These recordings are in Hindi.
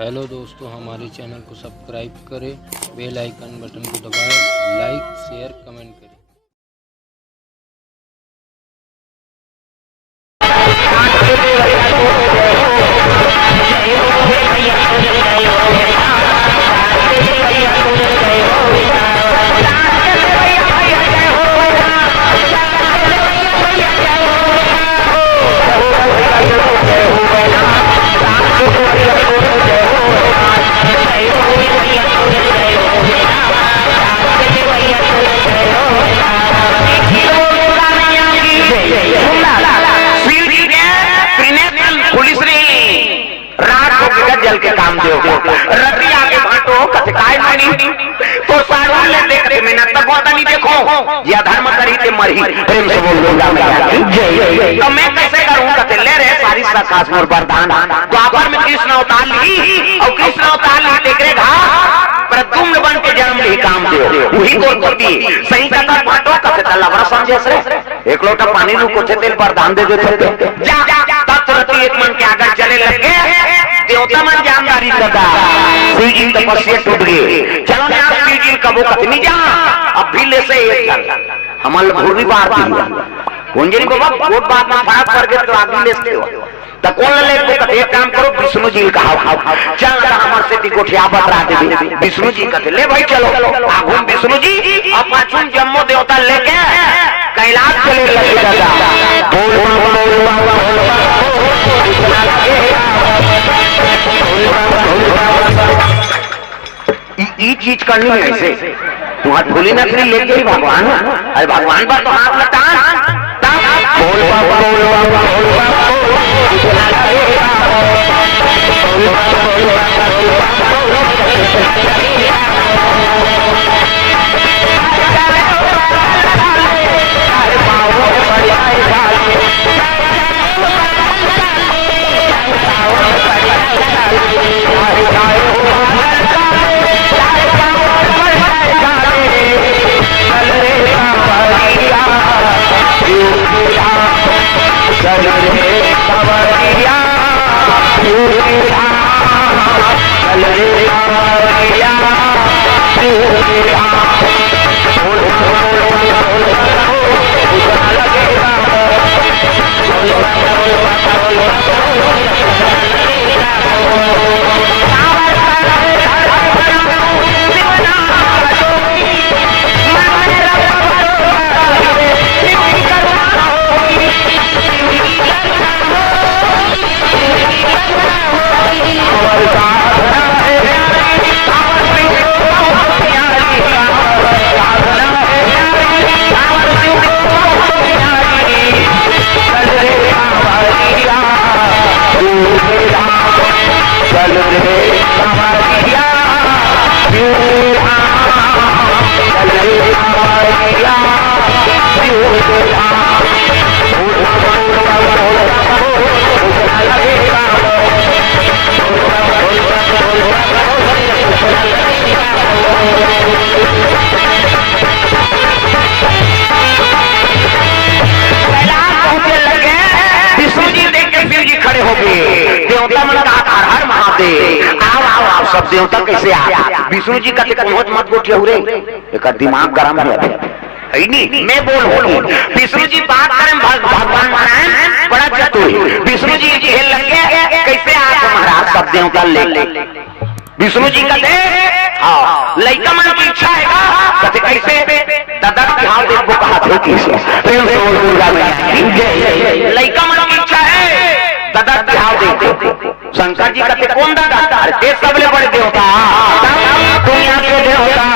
हेलो दोस्तों, हमारे चैनल को सब्सक्राइब करें, बेल आइकन बटन को दबाएं, लाइक शेयर कमेंट करें। जल के काम दे रति आगे बांटो कथकाय मनी तो सारू ले देख के मैं तक होता नहीं देखो ये धर्म करी ते मरी प्रेम से बोल दूंगा मैं जय तो मैं कैसे करूं कथे ले रे सारी सखास मोर वरदान द्वापर में कृष्ण अवतार ली और कृष्ण अवतार ली देख रे घा प्रद्युम्न बन के जन्म ली काम दे वही गोरपति सही कथा बांटो कथे तलवार समझे से एक लोटा पानी नु कोथे तेल वरदान दे देते जा तत्रति एक मन के आगे चले लगे देवता मन जानदारी करता शिव जी तपस्या टूट गए चलो ना शिव जी कबो कतनी जा अब भी ले से एक हमल भूरी बात दी कुंजरी बाबा कोट बात में फर्क पड़ गया तो आगे लेते हो तो कौन ले को एक काम करो विष्णु जी का चल हमर से ती गोठिया बतरा दे विष्णु जी कहते ले भाई चलो आगू विष्णु जी अब पाछुन जम्मो देवता लेके कैलाश चले लगे दादा ये चीज करनी है ऐसे तुम्हारी भूली नकली लेके ही भगवान अरे भगवान पर तो हाथ लटा बोल बाबा सब देवता कैसे आ विष्णु जी का पहुंच मत गोठिया हुए एक दिमाग गरम है नहीं मैं बोल विष्णु जी बात करें भगवान नारायण बड़ा चतुर विष्णु जी खेल लगे कैसे आ महाराज सब देवता ले विष्णु जी का दे लड़का मन की इच्छा है कहते कैसे दादा की हाल देखो कहा थे कैसे प्रेम से बोल दूंगा मैं लड़का मन की इच्छा है दादा की हाल देखो शंकर जी कहते कौन दादा अरे सबले बड़े देवता दुनिया के देवता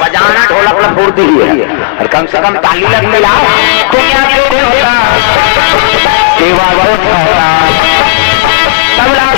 बजाना ढोलक में फोड़ दी है और कम से कम ताली लग मिला दुनिया के देवता देवा होता तबला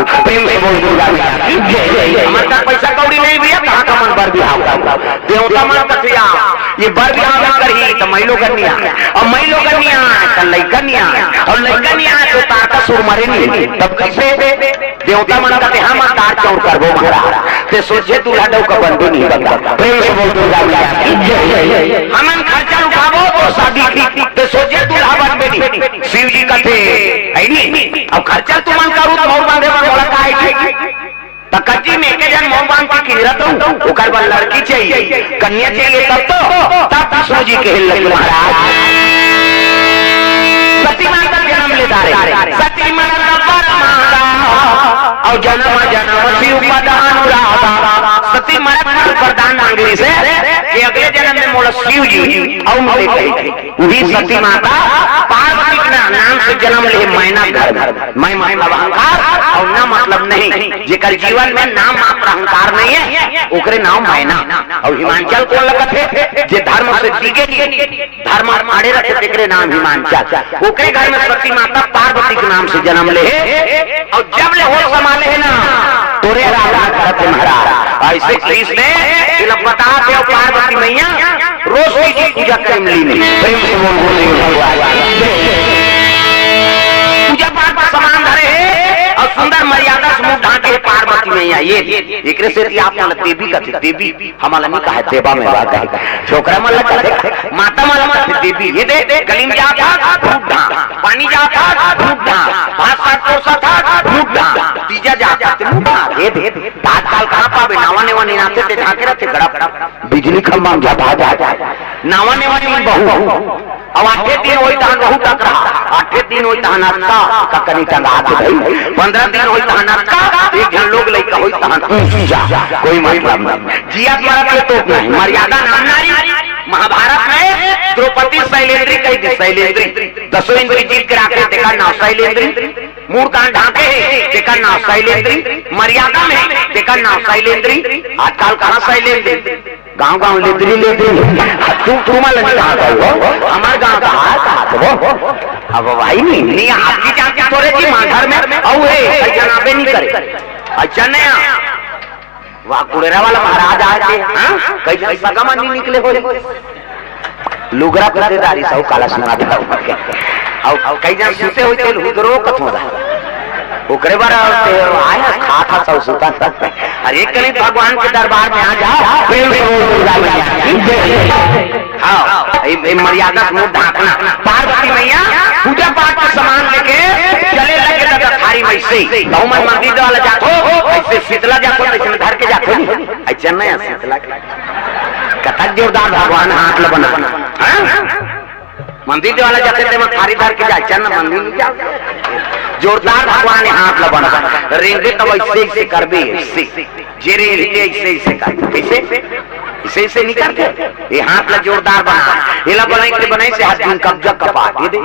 करूं प्रेम से बोल दुर्गा मैया की जय। हमारे पास पैसा कौड़ी नहीं भैया, कहाँ का मन बर बिहाव का देवता मन कथिया ये बर बिहाव में करी तो महिलो कन्या और महिलो कन्या तो लइकन्या और लइकन्या तो ताका सुर मरे नहीं, तब कैसे देवता मन कहते हम तार चौर करबो महाराज ते सोचे तू लाडो का बंधु नहीं बता प्रेम से बोल दुर्गा मैया की जय। हमन खर्चा उठाबो तो शादी की ते सोचे तू लाभन बेटी शिव जी कथे है नहीं, अब खर्चा तुमन करू तो मोर बांधे में बोला का है तकजी में के जन मोर बांध की किरत हूं ओकर बाद लड़की चाहिए कन्या चाहिए तब कृष्ण जी के हिल महाराज सती माता जन्म लेता रे सती माता पर माता और जन्म जन्म शिव पदान राधा सती माता प्रदान मांगली से कि अगले जन्म में मोला शिव जी और मिले कही वही सती माता पार्वती के नाम से जन्म ले मैना घर मैं अहंकार और ना मतलब नहीं जेकर जीवन में नाम मात्र अहंकार नहीं है ओकरे नाम मैना और हिमांचल कौन लगत है जे धर्म से दिगे धर्म आड़े रखे तेकरे नाम हिमांचल ओकरे घर में सती माता पार्वती के नाम से जन्म ले और जब ले हो संभाले है ना तोरे राजा करत महाराज ऐसे कृष्ण बता दे पार्वती मैया रोज की पूजा करें ली प्रेम से पूजा पाठ का सामान धरे और सुंदर मर्यादा से मुंह ढांके पार्वती मैया ये एक से आप देवी कथे देवी हमारा नहीं कहा देवा में बात है छोकरा मन कहे माता माला देवी ये दे गलिम जाता धूप ढा पानी जाता धूप ढा भात सात कोसा था धूप ढा तीजा जाता धूप ढा ये दे तात्काल कहां पावे नावाने वाने नाते ते ढाके रखे गड़ा बिजली खंभा जा नावाने वाने बहु अब 8 दिन होई तहन बहु तक रहा 8 दिन होई तहन नाता का कनी टंगा दे भाई 15 दिन होई तहन नाता एक जन लोग लइका होई तहन जा कोई मतलब नहीं जिया द्वारा के तो नहीं मर्यादा नाम नारी महाभारत में द्रौपदी शैलेंद्री कही थी शैलेंद्री 10 इंद्री जीत के आके देखा नाम शैलेंद्री मूड कान ढाके देखा नाम शैलेंद्री मर्यादा में देखा नाम शैलेंद्री आजकल कहां शैलेंद्री गांव गांव लेद्री तू माल हो हमारे गांव का अब भाई नहीं आपकी जाके तोरे की मां घर में औ है जनाबे नहीं करे अच्छा नया वाह कुड़ेरा वाला महाराज आके हां कई सगमा नहीं निकले हो लुगरा पतेदारी सब काला सुना दे और कई जन सुते होते लुगरो कथोदा ओकरे बार आया खा सब सुता अरे कहीं भगवान के दरबार में आ जा प्रेम से बोल दुर्गा मैया हां मर्यादा से मुंह ढांकना पार्वती मैया पूजा पाठ का सामान लेके चले लगे थारी वैसे बहुमन मंदिर वाला जातो ऐसे शीतला जातो ऐसे धर के जातो अच्छा नहीं शीतला कतक जोरदार भगवान हाथ ल बना मंदिर वाला जाते थे मैं थारी धर के जाए चन्न मंदिर में जाओ जोरदार भगवान हाथ ल बना रेंगे तो ऐसे ऐसे कर भी जे रेंगे ऐसे ऐसे कर ऐसे ऐसे नहीं करते ये हाथ ला जोरदार बना ये ला बनाई से हाथ कब्जा कपाट ये दे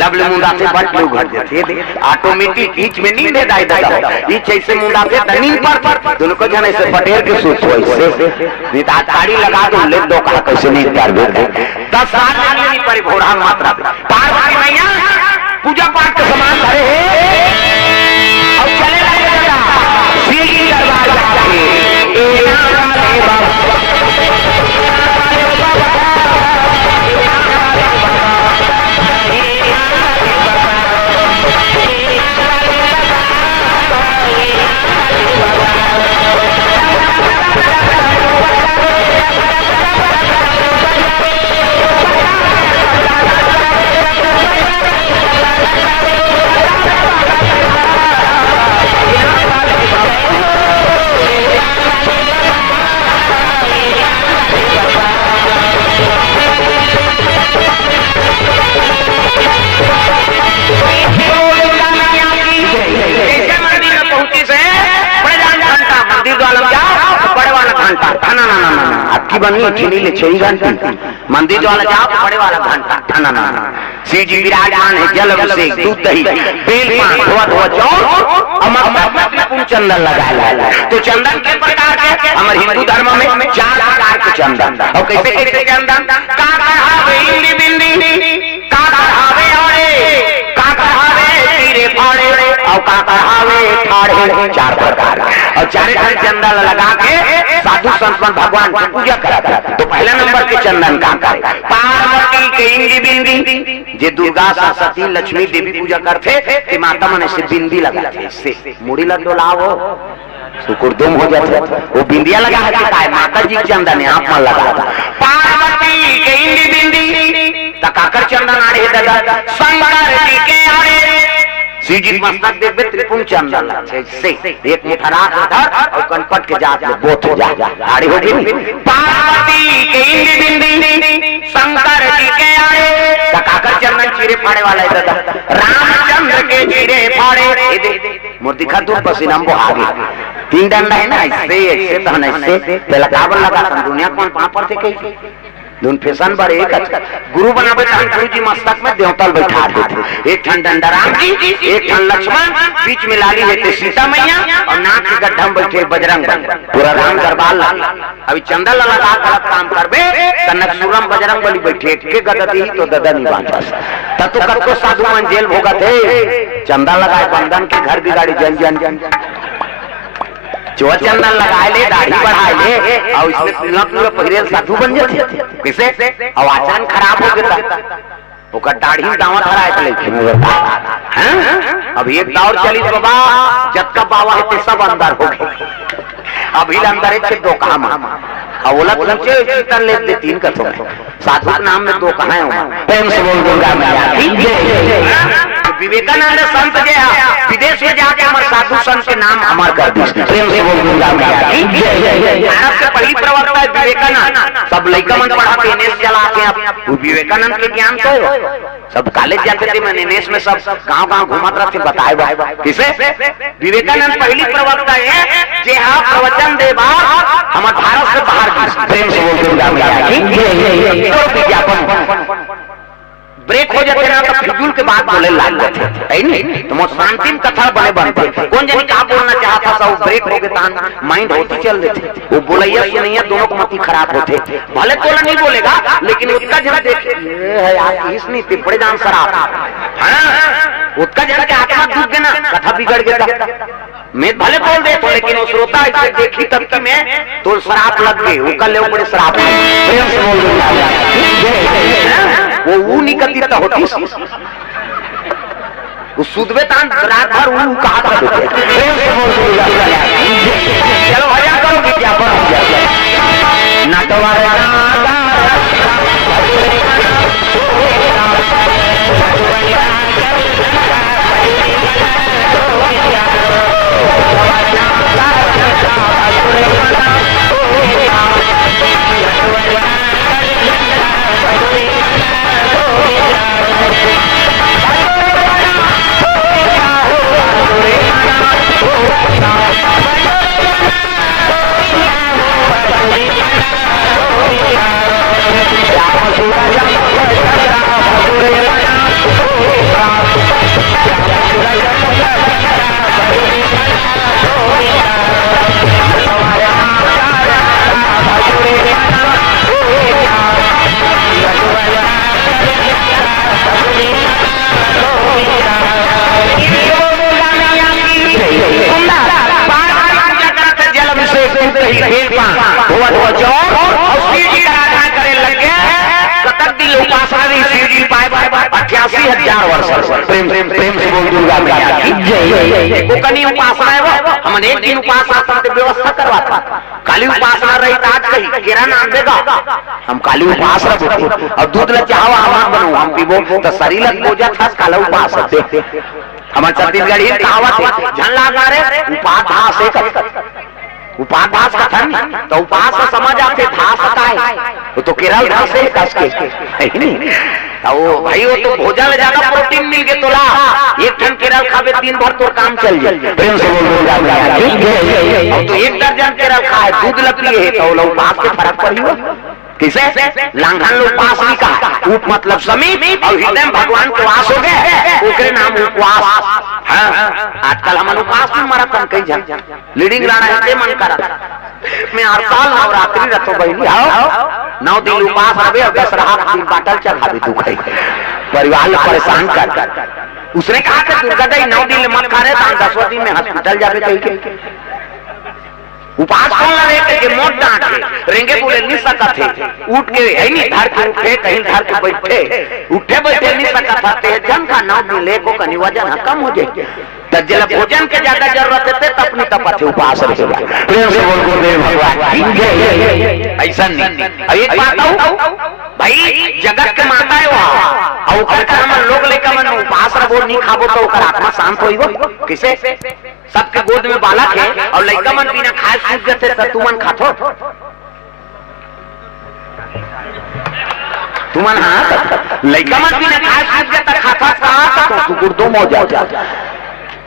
लबले मुंडा से बट लोग घर देते दे ऑटोमेटिक ईच में नींद दाई दादा ईच ऐसे मुंडा से नींद पर दोनों को जाने से पटेर के सोच हो ऐसे निता ताड़ी लगा दो ले दो कहा कैसे नींद कर दे 10 साल नहीं पर घोड़ा मात्रा पार्वती मैया पूजा पाठ का सामान धरे और चले लगे श्री जी दरबार जाके आपकी बनी चीनी ले 6 घंटे मंदिर वाला जाओ बड़े वाला घंटा ना श्री जी विराजमान है जल अभिषेक दूध दही बेल पान धोआ धोआ चौर अमर पुन चंदन लगा तो चंदन के प्रकार के हमारे हिंदू धर्म में 4 प्रकार के चंदन और कैसे कैसे चंदन का कहावे इंदी बिंदी का कहावे औरे का कहावे तीरे फाड़े चौका कढ़ावे ठाड़े 4 प्रकार और 4 चंदा लगा के साधु संत भगवान की पूजा करा। तो पहला नंबर के चंदन का पार्वती के इंदी बिंदी जे दुर्गा सरस्वती लक्ष्मी देवी पूजा करते कि माता मन से बिंदी लगाते, इससे मुड़ी लग डोलाओ सुकुरदुम हो जाते। वो बिंदिया लगा है माता जी चंदन है आप मन लगा। पार्वती के इंदी बिंदी तकाकर चंदन आड़े दादा शंकर जी के आड़े शिव जी मस्तक देखबे त्रिपुण चंदन लगते से एक मुठा राख धर और कनपट के जात में बोथ जा आड़े हो गई। पार्वती के इंदी बिंदी शंकर जी के आड़े तकाकर चंदन चीरे फाड़े वाला है दादा रामचंद्र के चीरे फाड़े मूर्ति का दूर पसीना बहा 3 डंडा है ना इससे तो ना इससे पहला काबल लगा दुनिया कौन पाप पर थे कहीं दोन फैशन पर एक गुरु बनावे गुरु जी मस्तक में देवतल बैठा देते। एक ठन डंडा राम जी, एक ठन लक्ष्मण, बीच में लाली रहते सीता मैया और नाक के गड्ढा में बैठे बजरंग पूरा राम दरबार लाल। अभी चंदा लगा गलत काम करबे तनक सुरम बजरंग बली बैठे के गदती तो ददा नहीं बांधा तब तो कब साधु मन जेल भोगत है। चंदा लगाए बंधन के घर की गाड़ी जन जन जन जो चंदन लगाए ले दाढ़ी बढ़ाए ले और इसमें पूरा पूरा पहले साधु बन जाते किसे और आचरण खराब हो गया ओकर दाढ़ी दावा धराए चले। अब एक दौर चली बाबा जतका बाबा है सब अंदर हो गए अभी अंदर है 2 काम अवला पूछे चितन ले दे 3 कथों साधु के नाम में 2 कहां है प्रेम से बोल दूंगा मैं। विवेकानंद संत जे विदेश में जाके हमारे साधु संत के नाम अमर कर दी प्रेम से बोल दूंगा मैं। भारत के पहली प्रवक्ता है विवेकानंद। सब लड़का मन पढ़ा के नेस चला के विवेकानंद के ज्ञान तो सब कॉलेज जाते थे मैंने नेस में सब गांव-गांव घुमात रहते बताए भाई किसे विवेकानंद पहली प्रवक्ता है जे हां प्रवचन दे बात हमारे भारत से बाहर प्रेम से बोल दूंगा मैं। तो विज्ञापन ब्रेक हो जाते ना तो फिजूल के बाद बोले लाग जाते है नहीं तो मोर शांतिम कथा बने बनते कौन जाने क्या बोलना चाहता था वो ब्रेक हो गया माइंड होती चल देते वो बोलैया से नहीं है दोनों को मती खराब होते भले तोला नहीं बोलेगा लेकिन उसका जन देखे है यार इस नहीं तिपड़े जान शराब हां उसका जन के आत्मा डूब गया ना कथा बिगड़ गया मैं भले बोल दे तो लेकिन वो श्रोता इसे देखी तब की मैं तो शराब लग गई वो कल ले बड़े शराब प्रेम से बोल दूंगा वो निकलती तो होती उस सुदवे तान रात भर वो कहा था चलो भजन करो विज्ञापन नाटवारा प्रेम प्रेम प्रेम से बोल दूंगा वो कनी उपासना है वो हम एक दिन उपासना की व्यवस्था करवाता काली उपासना रही आज कही केरा नाम देगा हम काली उपासना और दूध ल चाहो हम बनू हम पीबो तो शरीर बोझा था काला उपास हमारे छत्तीसगढ़ ही कहावत है झल्ला मारे उपाधास उपाधास कथन तो उपास से समझ आते धास आता है वो तो केरल धास है कस के नहीं वो भाई वो तो भोजन में ज्यादा प्रोटीन मिल गए तोला एक टन केरल खावे दिन भर तो काम चल जाए प्रेम से बोल दूंगा तो 1 दर्जन केरल खाए दूध लगती है तो लोग उपास से फर्क पड़ी हो किसे लांघन लोग पास नहीं कहा उप मतलब समीप और हृदय में भगवान के वास हो गए उसके नाम उपवास। हाँ आजकल हम उपवास में मरतन कई जन लीडिंग लाना है मन करा मैं हर साल नवरात्रि रखो बहनी आओ 9 दिन उपवास रहे और 10 रात दिन बाटल चढ़ा भी तू खाई परिवार परेशान कर उसने कहा कि दुर्गा दाई 9 दिन मत खा रहे तो 10वां दिन में हॉस्पिटल जाके कहीं के उपास कौन लगे के मोट डांटे रेंगे बोले नहीं सका थे उठ के है नहीं धर के उठे कहीं धर के बैठे उठे बैठे नहीं सका था तेजन का 9 दिन ले को कनी वजन कम हो जाए तब जब भोजन के ज्यादा जरूरत है तब अपनी तपत उपास रहेगा प्रेम से बोल गुरुदेव भगवान ऐसा नहीं। एक बात कहूं भाई जगत के माता है वहां और हम लोग लेकर मन उपास रहो नहीं खाबो तो ओकर आत्मा शांत होइबो किसे सबके गोद में बालक है और लड़का मन बिना खाए सूख जाते तो तू मन खाथो तू मन हाँ लड़का मन बिना खाए सूख जाता खाता कहाँ तो तू गुर्दो में हो जा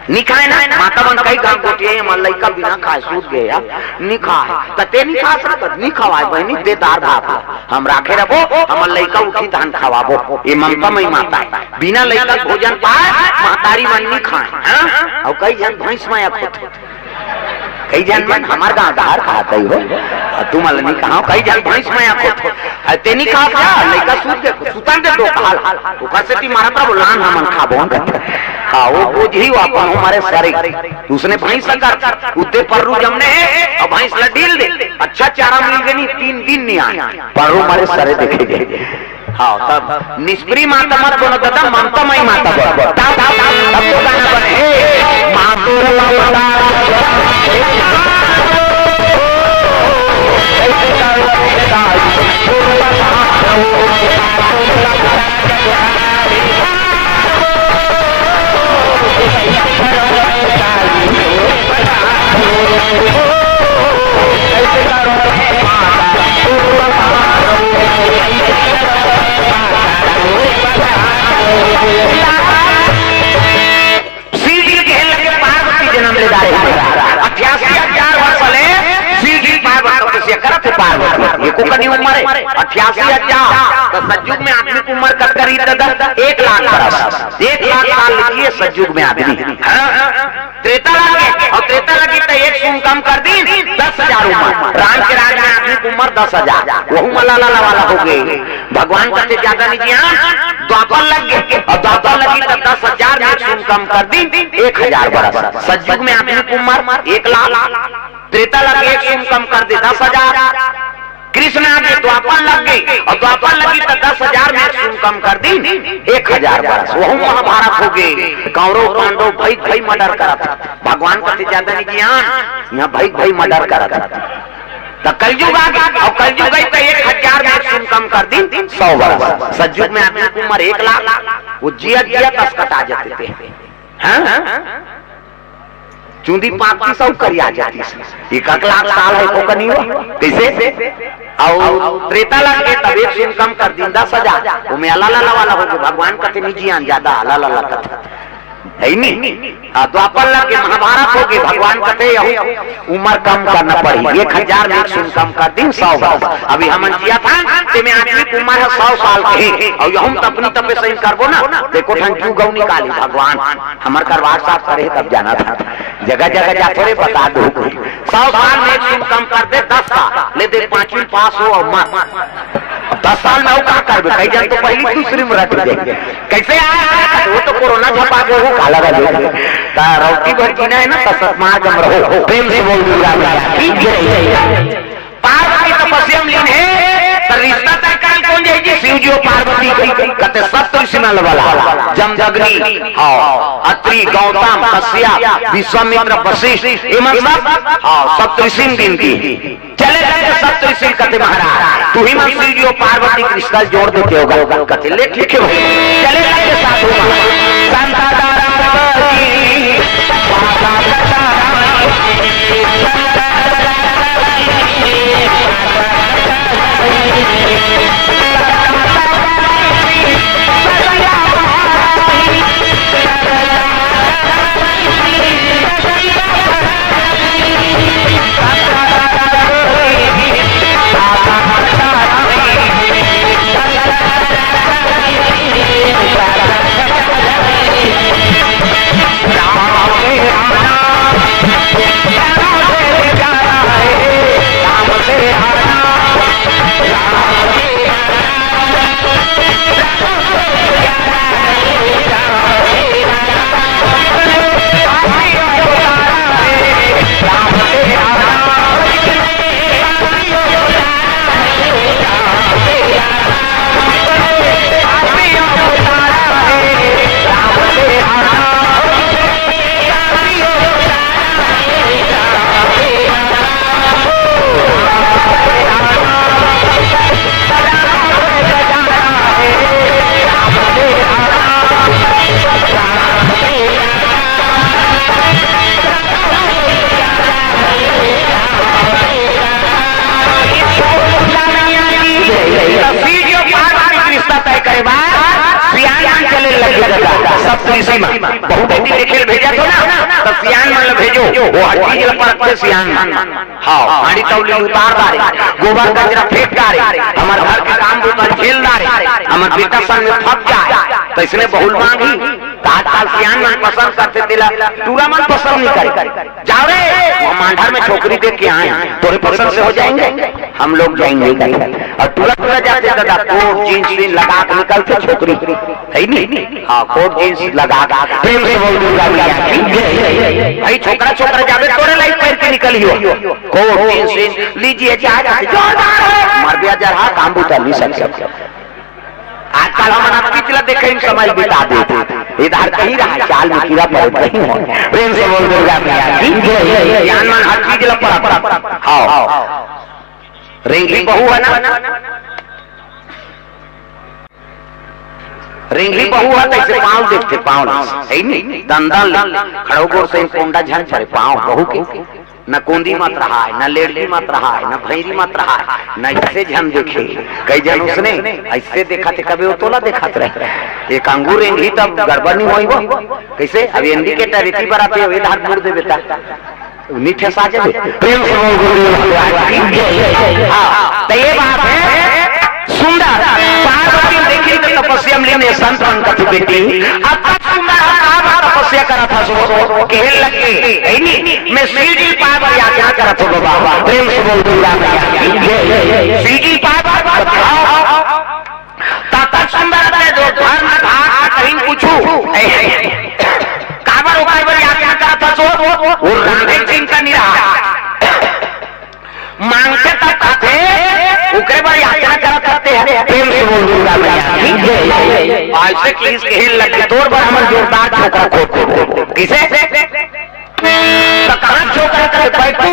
नहीं खाए ना माता मन कई गांव को के मन लइका बिना खाए सूत गया नहीं खाए तते नहीं खा सकत नहीं खवाए बहनी देदार बाप हम राखे रखो हम लइका उठी धान खवाबो ये ममता मई माता बिना लइका भोजन पाए मातारी मन नहीं खाए हां और कई जन भैंस में अखत कई जन मन हमार गांव धार खाते हो तुम नहीं कहा कई जन भैंस में अखत ते नहीं खा क्या लइका सूत के सुतन दे दो हाल ओका से ती मारा तो लान हमन खाबो हाँ वो बुझी अपन हमारे सारे उसने भैंस कर उते पर्रू जमने और भैंस लडील दे अच्छा चारा मिल गई 3 दिन नहीं आए पर्रू हमारे सारे देखे गए हाँ तब निष्प्री माता मत बोलो दादा ममता मई माता बोलो तब तो गाना बने माता को कनी उम्र है 88,000 तो सज्जुग में आदमी की उम्र कब करी 1 लाख बरस 1 लाख साल लिखिए सज्जुग में आदमी त्रेता लगे और त्रेता लगी तो 1 शून्य कम कर दी 10,000 उम्र राम के राज में आदमी की उम्र 10,000 वही मलाला वाला हो गई भगवान का ज्यादा नहीं किया द्वापर लग गए और द्वापर लगी तो 10,000 में शून्य कम कर दी 1,000 बरस सज्जुग में आदमी की उम्र 1 लाख त्रेता लगी 1 शून्य कम कर दी 10,000 कृष्ण आगे द्वापर लग गई और द्वापर लगी तो 10,000 में शून्य कम कर दी 1,000 बरस वह महाभारत हो गए कौरव पांडव भाई मर्डर करा था भगवान का ज्यादा नहीं ज्ञान यहाँ भाई मर्डर करा था तो कलयुग आ गया और कलयुग गई तो 1,000 में शून्य कम कर दी 100 बरस सज्जुग में आदमी की उम्र 1 लाख वो जिया 10 कटा जाते थे चूंदी पापी सब करी आ जाती 1 लाख साल है को कनी हुआ कैसे और त्रेता लग के तब 1 शून्य कम कर दी 10,000 वो में अल्लाह वाला हो गया भगवान कते नहीं जियान ज्यादा अल्लाह कथे है नहीं द्वापर लग के महाभारत हो गए भगवान कते उम्र कम करना पड़ी 1,000 में शून्य कम कर दी 100 बरस अभी हम जिया था ते में आदमी की उम्र है 100 साल की और हम अपनी तब सही करबो ना देखो ठन क्यों गौ निकाली भगवान हमार करवार साफ करे तब जाना था जगह जगह जा थोड़े बता दो 100 साल में शून्य कम कर दे 10 का ले दे 5वीं पास हो और मत 10 साल में क्या कर कई जन तो पहली दूसरी में रट गए कैसे आया वो तो कोरोना छपा के वो काला रोटी भर जीना है ना तस्मा जम रहो प्रेम से बोल पार्वती तपस्या में लीन है रिश्ता तय कौन जाएगी शिव जी पार्वती कहते सप्तऋषि वाला जमदग्नि अत्रि गौतम कश्यप विश्वामित्र वशिष्ठ सप्तऋषि दिन की चले गए सप्तऋषि कहते महाराज तू ही मन शिव जी पार्वती की रिश्ता जोड़ देते होगा कहते ले ठीक है चले गए साधु देखे भेजा तो ना तो सियान मन भेजो वो हड्डी जल पर के सियान मन हां हांडी तौली उतार दारे गोबर कचरा फेंक दारे हमार घर के काम ऊपर झेल दारे हमार बेटा संग में फंस जाए तो इसने बहुल मांगी तात्काल सियान मन पसंद करते दिला टूरा मन पसंद नहीं करे जाओ रे वो मांडर में छोकरी देख के आए तोरे पसंद से हो जाएंगे हम लोग जाएंगे और टूरा टूरा जाते दादा कोट जींस लगा के निकलते छोकरी है नहीं हां कोट जींस लगा प्रेम से बोल दूंगा भाई छोकरा छोकरा जावे तोरे लाइफ पैर के निकलियो कोट जींस लीजिए चाचा जोरदार है मर गया जरा काम बुता ली सब आजकल हम पिछला देखे इन समय बिता देते इधर कहीं रहा चाल में कीड़ा पड़ नहीं हो प्रेम से बोल दूंगा ज्ञान मन हर चीज लपड़ा हां रिंगली बहू है ना रिंगली बहू है तैसे पाँव देखते पाँव है नहीं दंदन खड़ोगोर से कोंडा झन पड़े पाँव बहू के न कुंदी मत रहा है न लेडली मत रहा है न भैरी मत रहा है न इससे झन देखे कई जन उसने ऐसे देखा थे कभी वो तोला देखा रहे एक अंगूर एंडी तब गड़बड़ नहीं हुई वो कैसे अब एंडी के टरीती बराते हुए धार मुड़ दे बेटा नीचे साजे प्रेम से तो ये बात है सुंदर पार्वती देखी तो तपस्या में संत अंकत बेटी अब तक तपस्या करा था सो कहने लगे मैं सीढ़ी पार या क्या करा था बाबा प्रेम से बोल दूंगा सीढ़ी पार ताता सुंदर ने जो धर्म था कहीं पूछू काबर उकार या क्या करा था सो वो राधे चिंता नहीं रहा मांगते तक थे उकरे बार यात्रा करा करते हैं प्रेम से बोल दूंगा मैं ऐसे केस कहने लगे तोड़ पर हमर जोरदार छोकरा खोद किसे तो कहां छोकरा करे बैठू